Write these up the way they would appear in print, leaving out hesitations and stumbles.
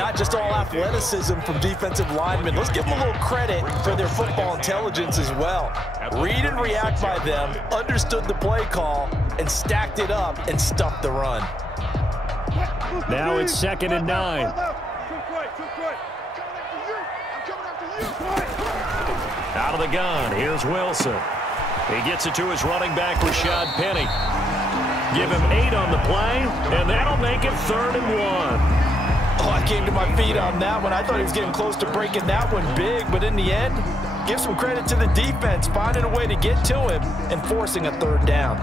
not just all athleticism from defensive linemen. Let's give them a little credit for their football intelligence as well. Read and react by them, understood the play call, and stacked it up and stuffed the run. Now it's 2nd and 9. Out of the gun, here's Wilson. He gets it to his running back, Rashad Penny. Give him 8 on the play, and that'll make it 3rd and 1. Oh, I came to my feet on that one. I thought he was getting close to breaking that one big, but in the end, give some credit to the defense, finding a way to get to him and forcing a 3rd down.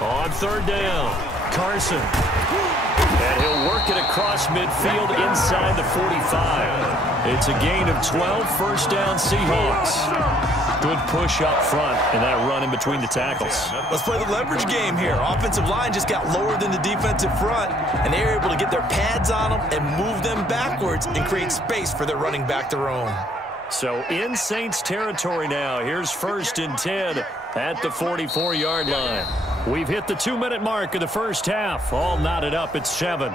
On 3rd down, Carson. And he'll work it across midfield inside the 45. It's a gain of 12, 1st down Seahawks. Good push up front and that run in between the tackles. Let's play the leverage game here. Offensive line just got lower than the defensive front, and they were able to get their pads on them and move them backwards and create space for their running back to roam. So in Saints territory now. Here's 1st and 10 at the 44-yard line. We've hit the 2-minute mark of the first half. All knotted up at 7.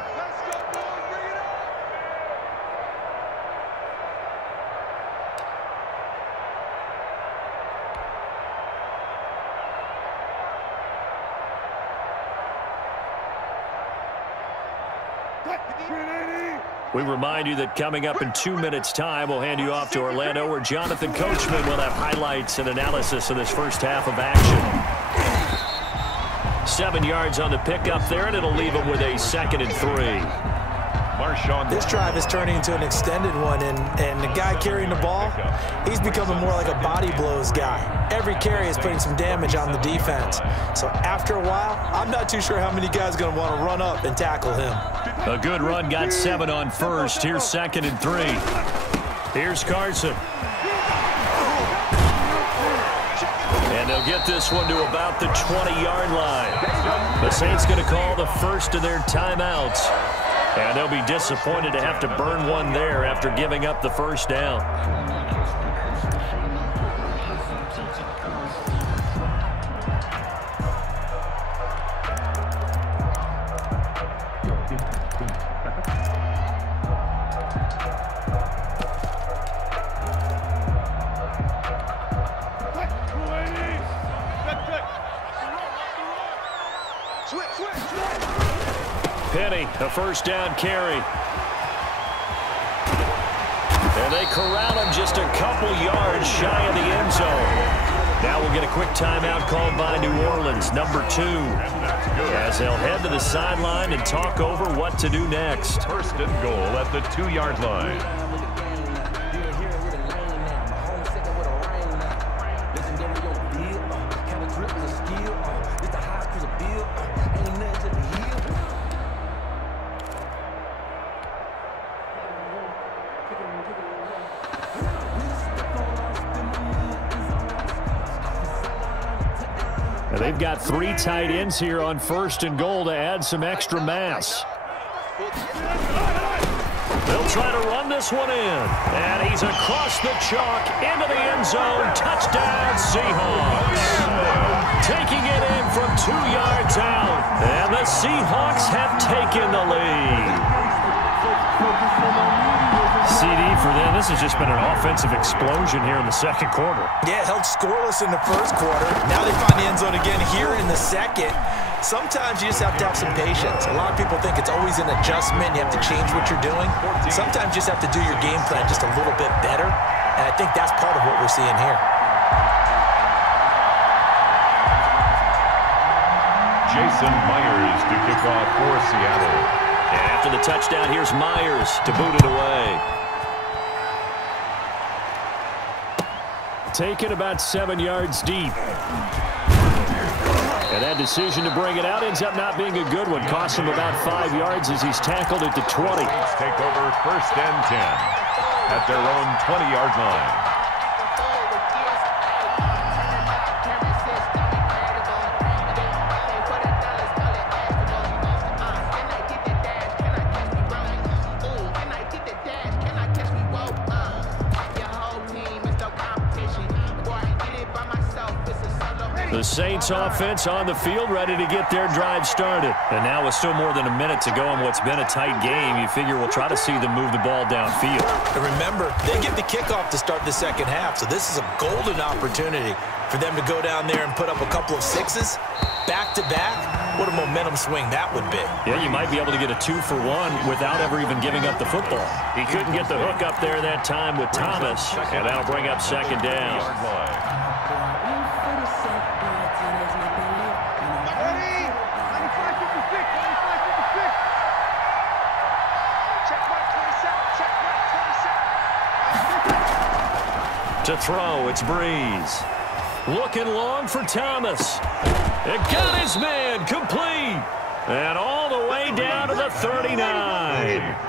We remind you that coming up in 2 minutes' time, we'll hand you off to Orlando, where Jonathan Coachman will have highlights and analysis of this first half of action. 7 yards on the pickup there, and it'll leave him with a 2nd and 3. This drive is turning into an extended one, and the guy carrying the ball, he's becoming more like a body blows guy. Every carry is putting some damage on the defense. So after a while, I'm not too sure how many guys are going to want to run up and tackle him. A good run, got 7 on first. Here's 2nd and 3. Here's Carson. And they'll get this one to about the 20-yard line. The Saints going to call the first of their timeouts. And they'll be disappointed to have to burn one there after giving up the first down. Penny, a first down carry. And they corral him just a couple yards shy of the end zone. Now we'll get a quick timeout called by New Orleans, number 2. As they'll head to the sideline and talk over what to do next. 1st and goal at the 2-yard line. They've got 3 tight ends here on 1st and goal to add some extra mass. They'll try to run this one in. And he's across the chalk into the end zone. Touchdown, Seahawks. Taking it in from 2 yards out. And the Seahawks have taken the lead. CD for them. This has just been an offensive explosion here in the 2nd quarter. Yeah, held scoreless in the 1st quarter. Now they find the end zone again here in the 2nd. Sometimes you just have to have some patience. A lot of people think it's always an adjustment. You have to change what you're doing. Sometimes you just have to do your game plan just a little bit better. And I think that's part of what we're seeing here. Jason Myers to kick off for Seattle. And after the touchdown, here's Myers to boot it away. Taken about 7 yards deep. And that decision to bring it out ends up not being a good one. Costs him about 5 yards as he's tackled at the 20. Take over 1st and 10 at their own 20-yard line. The Saints offense on the field, ready to get their drive started. And now with still more than a minute to go in what's been a tight game, you figure we'll try to see them move the ball downfield. And remember, they get the kickoff to start the second half, so this is a golden opportunity for them to go down there and put up a couple of sixes back-to-back. What a momentum swing that would be. Yeah, you might be able to get a 2-for-1 without ever even giving up the football. He couldn't get the hook up there that time with Thomas, and that'll bring up second down. To throw, it's Breeze. Looking long for Thomas. It got his man complete. And all the way down to the 39.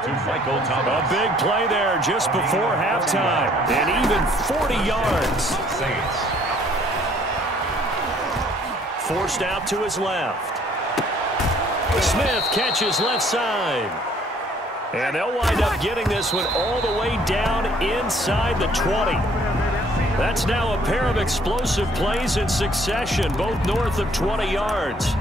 To Michael Thomas. A big play there just before halftime. And even 40 yards. Saints. Forced out to his left. Smith catches left side. And they'll wind up getting this one all the way down inside the 20. That's now a pair of explosive plays in succession, both north of 20 yards.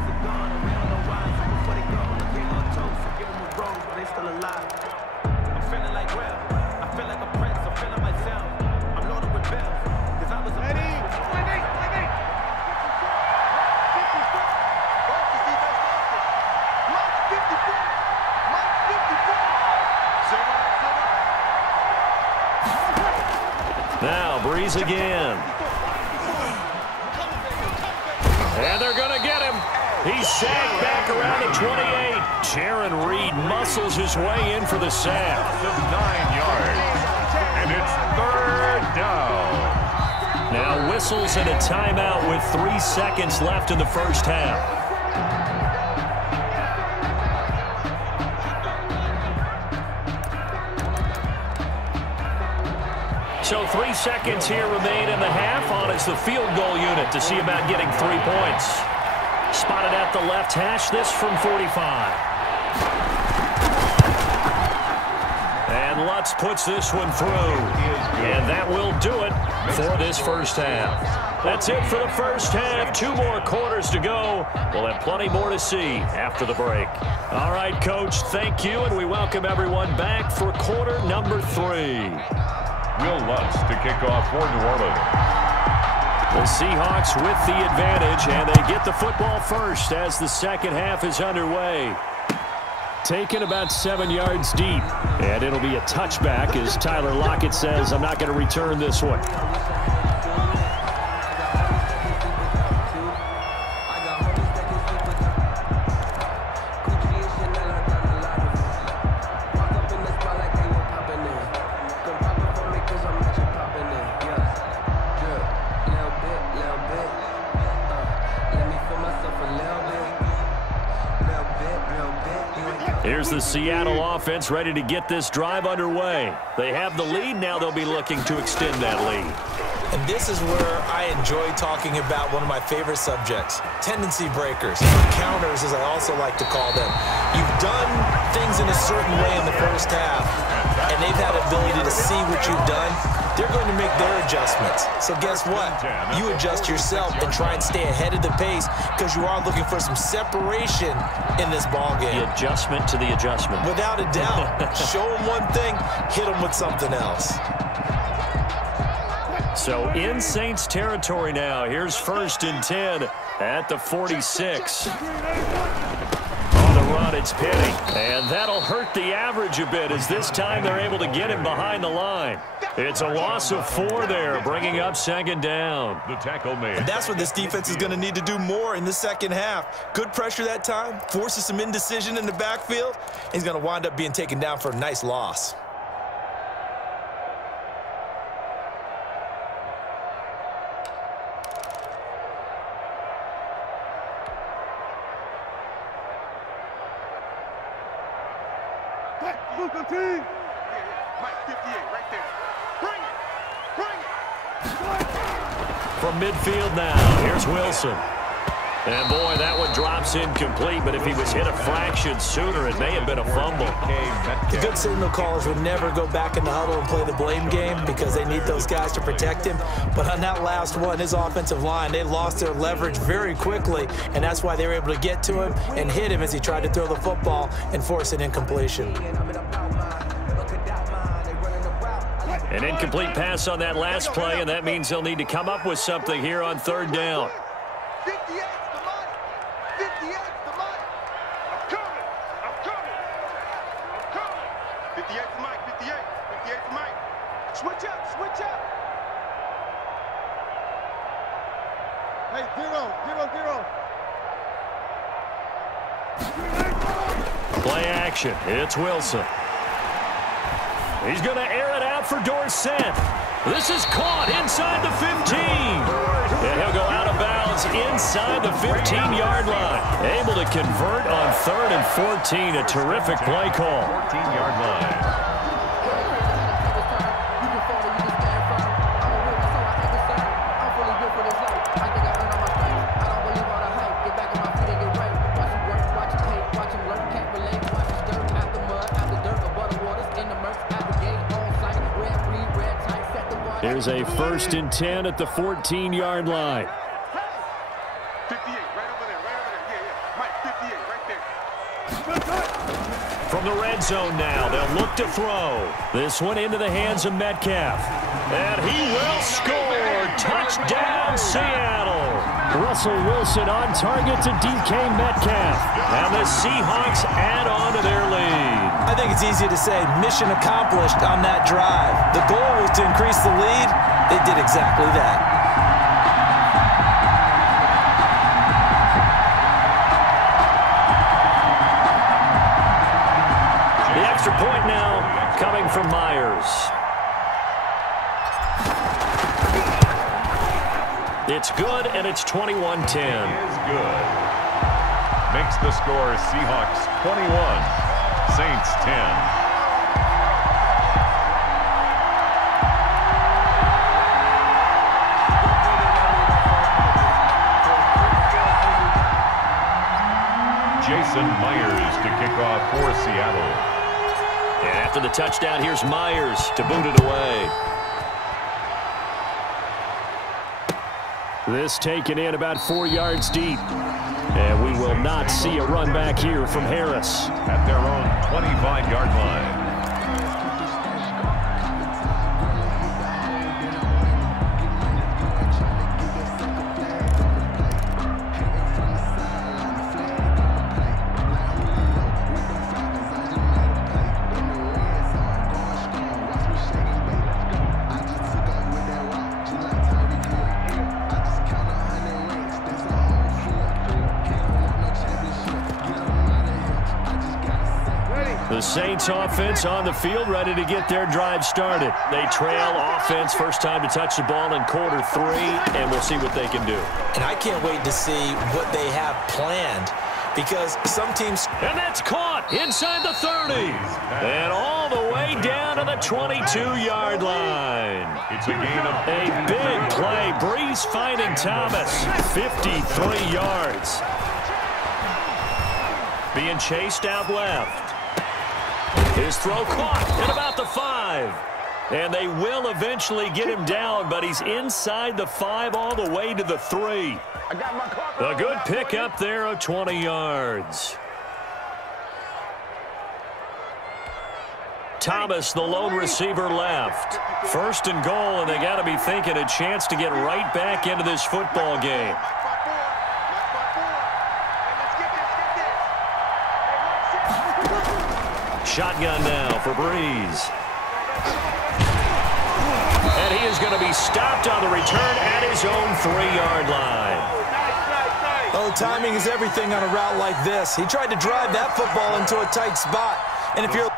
Now Breeze again. And they're going to get him. He's sacked back around the 28. Jaron Reed muscles his way in for the sack. 9 yards. And it's third down. Now whistles and a timeout with 3 seconds left in the first half. So 3 seconds here remain in the half on as the field goal unit to see about getting 3 points. Spotted at the left hash, this from 45. And Lutz puts this one through. And that will do it for this first half. That's it for the first half. 2 more quarters to go. We'll have plenty more to see after the break. All right, Coach, thank you, and we welcome everyone back for quarter number 3. Will Lutz to kick off for New Orleans. The Seahawks with the advantage, and they get the football first as the second half is underway. Taken about 7 yards deep, and it'll be a touchback as Tyler Lockett says, I'm not going to return this one. Here's the Seattle offense ready to get this drive underway. They have the lead. Now they'll be looking to extend that lead. And this is where I enjoy talking about one of my favorite subjects, tendency breakers, or counters as I also like to call them. You've done things in a certain way in the first half, and they've had the ability to see what you've done. They're going to make their adjustments. So guess what? You adjust yourself and try and stay ahead of the pace because you are looking for some separation in this ballgame. The adjustment to the adjustment. Without a doubt. Show them one thing, hit them with something else. So in Saints territory now. Here's 1st and 10 at the 46. On the run, it's Penny. And that'll hurt the average a bit as this time they're able to get him behind the line. It's a loss of 4 there, bringing up second down. The tackle made. And that's what this defense is going to need to do more in the second half. Good pressure that time, forces some indecision in the backfield. He's going to wind up being taken down for a nice loss. From midfield now, here's Wilson. And, boy, that one drops incomplete, but if he was hit a fraction sooner, it may have been a fumble. The good signal callers would never go back in the huddle and play the blame game because they need those guys to protect him. But on that last one, his offensive line, they lost their leverage very quickly, and that's why they were able to get to him and hit him as he tried to throw the football and force an incompletion. An incomplete pass on that last play, and that means they'll need to come up with something here on third down. 58's the money. 58's the money. I'm coming. I'm coming. I'm coming. 58's the mic. 58. 58's the mic. Switch up. Switch up. Hey, 0, 0, 0. Play action. It's Wilson. He's going to air it out for Dorsett. This is caught inside the 15. And he'll go out of bounds inside the 15-yard line. Able to convert on 3rd and 14. A terrific play call. 14-yard line. Here's a 1st and 10 at the 14-yard line. 58, right over there, yeah. Mike, 58, right there. From the red zone now, they'll look to throw. This one into the hands of Metcalf. And he will score. Touchdown, Seattle. Russell Wilson on target to DK Metcalf. And the Seahawks add on to their lead. I think it's easy to say mission accomplished on that drive. The goal was to increase the lead. They did exactly that. The extra point now coming from Myers. It's good, and it's 21-10. Is good. Makes the score Seahawks 21, Saints 10. Jason Myers to kick off for Seattle. And after the touchdown, here's Myers to boot it away. This taken in about 4 yards deep. And we will not see a run back here from Harris. At their own 25-yard line. The Saints offense on the field, ready to get their drive started. They trail offense, first time to touch the ball in quarter 3, and we'll see what they can do. And I can't wait to see what they have planned because some teams... And that's caught inside the 30. And all the way down to the 22-yard line. It's a gain of a big play. Breeze finding Thomas, 53 yards. Being chased out left. His throw caught at about the 5. And they will eventually get him down, but he's inside the 5 all the way to the 3. A good pickup there of 20 yards. Thomas, the lone receiver, left. 1st and goal, and they got to be thinking a chance to get right back into this football game. Shotgun now for Breeze. And he is going to be stopped on the return at his own 3-yard line. Oh, timing is everything on a route like this. He tried to drive that football into a tight spot. And if you're